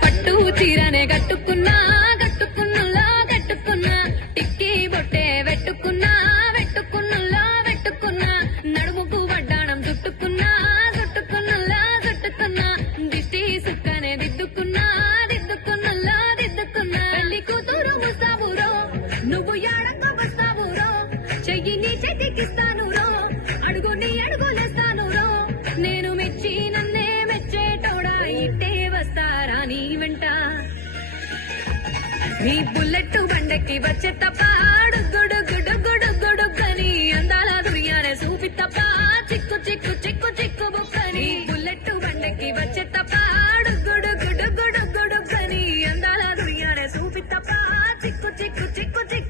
పట్టు చీరనే కట్టుకున్నా కట్టుకున్నలా కట్టుకున్నా టిక్కీ బొట్టే వెట్టుకున్నా వెట్టుకున్నలా వెట్టుకున్నా నడుముకు వడ్డాణం చుట్టుకున్నా చుట్టుకున్నలా చుట్టుకున్నా దిష్టి సుక్కనే దిద్దుకున్నా దిద్దుకున్నలా దిద్దుకున్నా పెళ్లి కూతురు ముస్తాబురో నువ్వు యాడంగా వస్తావురో చెయ్యి నీ చేతికిస్తాను రో అడుగు నీ అడుగులేస్తాను రో నేను మెచ్చి నన్నే మెచ్చేటోడా ఇట్టే వస్తారా నీ వెంట నీ బుల్లెట్ బండకి వచ్చే తప్ప గుడు గుడు గుడు గుడుగని అందాల దుర్యానే చూపి తప్ప చిక్కు చిక్కు చిక్కు చిక్కు బుక్కని బుల్లెట్ బండకి వచ్చే తప్ప గుడు గుడు గుడు గుడుగని అందాల దుర్యానే చూపి తప్ప చిక్కు చిక్కు చిక్కు చిక్కు